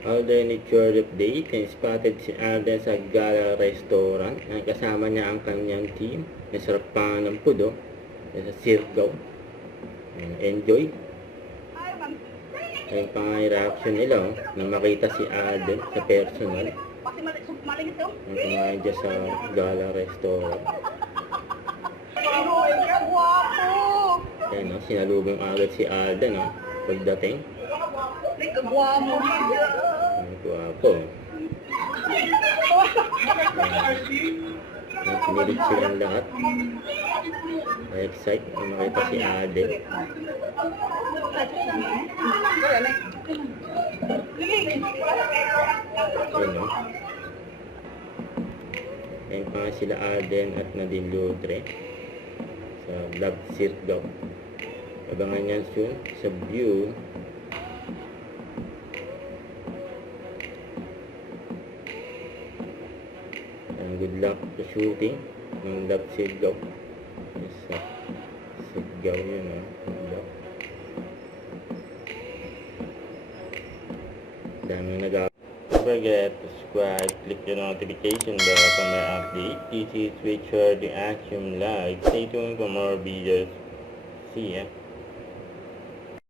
Alternature update, spotted si Alden sa Gala Restaurant. Kasama niya ang kanyang team. Nasarap pa ng pudo. Sa Sirgaw. Enjoy. Ayun pa nga yung reaction nila, na makita si Alden sa personal. Ang kumain dyan sa Gala Restaurant. Ayun, sinalubong agad si Alden, pagdating. Nagkagwamo niya. Ang guwapo. Kinilig silang lahat. Excite na makita si Alden. Ayun, ayun pa nga sila Alden at Nadine Lutre sa Vlog Sirgaw. Abangan yan soon sa view. Good luck to shooting ng Love Sirgaw. Sa Sirgaw yun, daming nag-out. Don't forget to subscribe, click the notification bell for my update. This is Richard the Action Live. Stay tuned for more videos. See ya.